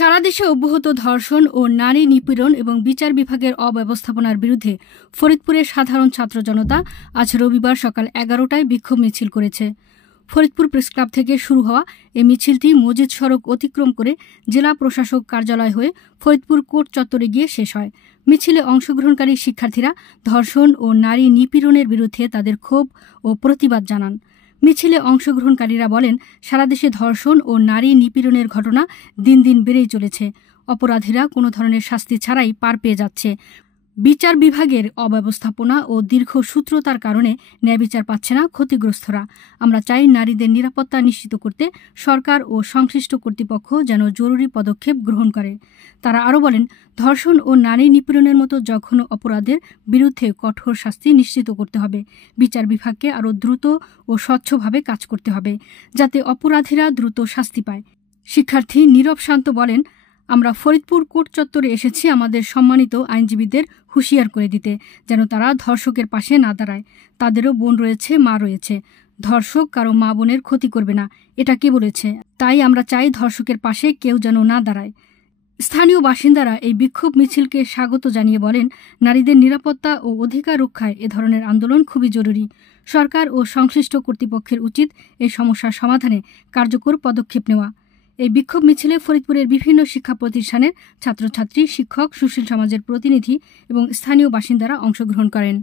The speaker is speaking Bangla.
সারা দেশে অব্যাহত ধর্ষণ ও নারী নিপীড়ন এবং বিচার বিভাগের অব্যবস্থাপনার বিরুদ্ধে ফরিদপুরের সাধারণ ছাত্র জনতা আজ রবিবার সকাল 11টায় বিক্ষোভ মিছিল করেছে। ফরিদপুর প্রেসক্লাব থেকে শুরু হওয়া এই মিছিলটি মজিদ সড়ক অতিক্রম করে জেলা প্রশাসক কার্যালয় হয়ে ফরিদপুর কোর্ট চত্বরে গিয়ে শেষ হয়। মিছিলে অংশগ্রহণকারী শিক্ষার্থীরা ধর্ষণ ও নারী নিপীড়নের বিরুদ্ধে তাদের ক্ষোভ ও প্রতিবাদ জানান। মিছিলে অংশগ্রহণকারীরা বলেন, সারা দেশে ধর্ষণ ও নারী নিপীড়নের ঘটনা দিন দিন বেড়েই চলেছে। অপরাধীরা কোনো ধরনের শাস্তি ছাড়াই পার পেয়ে যাচ্ছে। বিচার বিভাগের অব্যবস্থাপনা ও দীর্ঘসূত্রতার কারণে ন্যায় বিচার পাচ্ছে না ক্ষতিগ্রস্তরা। আমরা চাই নারীদের নিরাপত্তা নিশ্চিত করতে সরকার ও সংশ্লিষ্ট কর্তৃপক্ষ যেন জরুরি পদক্ষেপ গ্রহণ করে। তারা আরও বলেন, ধর্ষণ ও নারী নিপীড়নের মতো জঘন্য অপরাধের বিরুদ্ধে কঠোর শাস্তি নিশ্চিত করতে হবে। বিচার বিভাগকে আরও দ্রুত ও স্বচ্ছভাবে কাজ করতে হবে, যাতে অপরাধীরা দ্রুত শাস্তি পায়। শিক্ষার্থী নীরব শান্ত বলেন, আমরা ফরিদপুর কোর্ট চত্বরে এসেছি আমাদের সম্মানিত আইনজীবীদের হুঁশিয়ার করে দিতে, যেন তারা ধর্ষকের পাশে না দাঁড়ায়। তাদেরও বোন রয়েছে, মা রয়েছে। ধর্ষক কারো মা বোনের ক্ষতি করবে না, এটা কে বলেছে? তাই আমরা চাই ধর্ষকের পাশে কেউ যেন না দাঁড়ায়। স্থানীয় বাসিন্দারা এই বিক্ষোভ মিছিলকে স্বাগত জানিয়ে বলেন, নারীদের নিরাপত্তা ও অধিকার রক্ষায় এ ধরনের আন্দোলন খুবই জরুরি। সরকার ও সংশ্লিষ্ট কর্তৃপক্ষের উচিত এই সমস্যার সমাধানে কার্যকর পদক্ষেপ নেওয়া। এই বিক্ষোভ মিছিলে ফরিদপুরের বিভিন্ন শিক্ষা প্রতিষ্ঠানের ছাত্রছাত্রী, শিক্ষক, সুশীল সমাজের প্রতিনিধি এবং স্থানীয় বাসিন্দারা অংশগ্রহণ করেন।